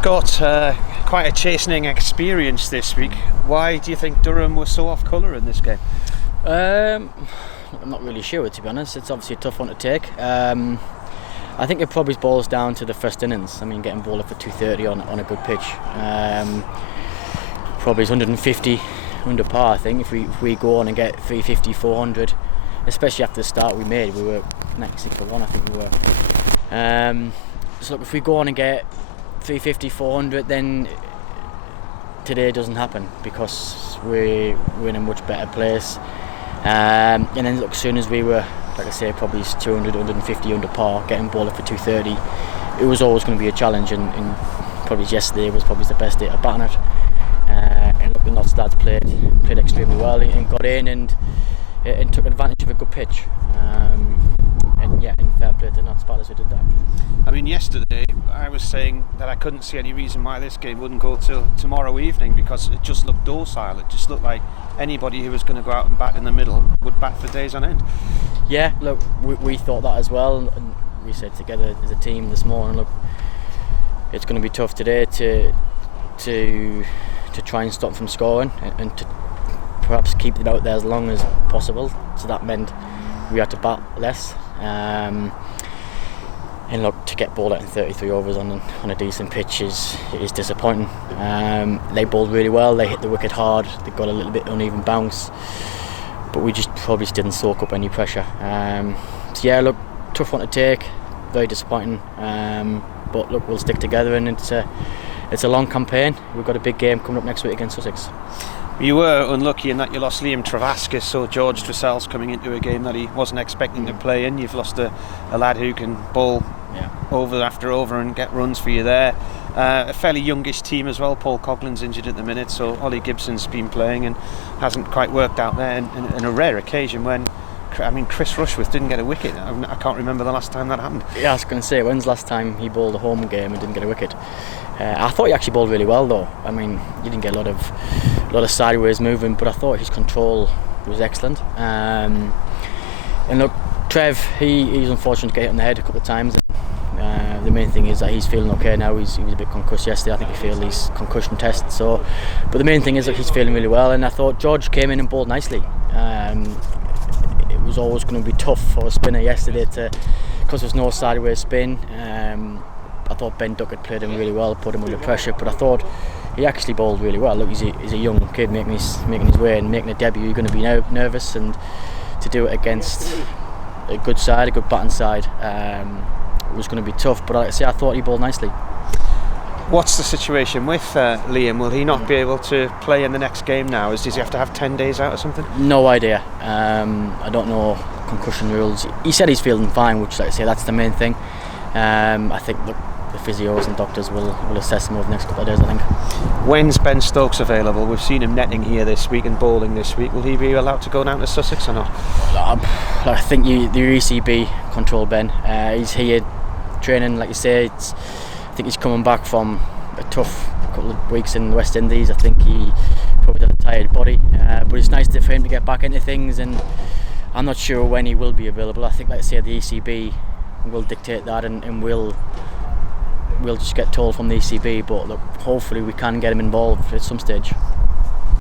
Scott, quite a chastening experience this week. Why do you think Durham was so off colour in this game? I'm not really sure, to be honest. It's obviously a tough one to take. I think it probably boils down to the first innings. I mean, getting ball up for 230 on a good pitch. Probably is 150 under par, I think. If we go on and get 350, 400, especially after the start we made, we were 96 for 1, I think we were. So look, if we go on and get 350, 400, then today doesn't happen because we're in a much better place. And then look, as soon as we were, like I say, probably 200, 150 under par, getting ball up for 230, it was always going to be a challenge, and probably yesterday was probably the best day to bat on it. And look, the Notts lads played extremely well and got in and took advantage of a good pitch. And fair play to the Notts batters who did that. I mean, yesterday I was saying that I couldn't see any reason why this game wouldn't go till tomorrow evening because it just looked docile. It just looked like anybody who was going to go out and bat in the middle would bat for days on end. Yeah, look, we thought that as well, and we said together as a team this morning, look, it's going to be tough today to try and stop them from scoring and to perhaps keep it out there as long as possible. So that meant we had to bat less. And look, to get ball out in 33 overs on a decent pitch is disappointing. They bowled really well, they hit the wicket hard, they got a little bit uneven bounce, but we just probably didn't soak up any pressure. So yeah, look, tough one to take, very disappointing, but look, we'll stick together, and it's a long campaign. We've got a big game coming up next week against Sussex. You were unlucky in that you lost Liam Travaskis, so George Dressell's coming into a game that he wasn't expecting to play in. You've lost a lad who can bowl over after over and get runs for you there. A fairly youngish team as well. Paul Coughlin's injured at the minute, so Ollie Gibson's been playing and hasn't quite worked out there. And a rare occasion when, I mean, Chris Rushworth didn't get a wicket. I can't remember the last time that happened. Yeah, I was going to say, when's the last time he bowled a home game and didn't get a wicket? I thought he actually bowled really well though. I mean, he didn't get a lot of sideways movement, but I thought his control was excellent. And look, Trev, he was unfortunate to get hit on the head a couple of times. The main thing is that he's feeling okay now. He was a bit concussed yesterday. I think he failed his concussion test. But the main thing is that he's feeling really well. And I thought George came in and bowled nicely. It was always going to be tough for a spinner yesterday because there's no sideways spin. I thought Ben Duckett played him really well, put him under pressure, but I thought he actually bowled really well. Look, he's a young kid making his way and making a debut. You're going to be nervous, and to do it against a good side, a good batting side, it was going to be tough. But like I say, I thought he bowled nicely. What's the situation with Liam? Will he not be able to play in the next game now? Does he have to have 10 days out or something? No idea. I don't know concussion rules. He said he's feeling fine, which, like I say, that's the main thing. I think the physios and doctors will assess him over the next couple of days, I think. When's Ben Stokes available? We've seen him netting here this week and bowling this week. Will he be allowed to go down to Sussex or not? I think the ECB control Ben. He's here training, like you say. I think he's coming back from a tough couple of weeks in the West Indies. I think he probably has a tired body, but it's nice for him to get back into things, and I'm not sure when he will be available. I think, like I say, the ECB will dictate that, and we'll just get told from the ECB, but look, hopefully we can get him involved at some stage.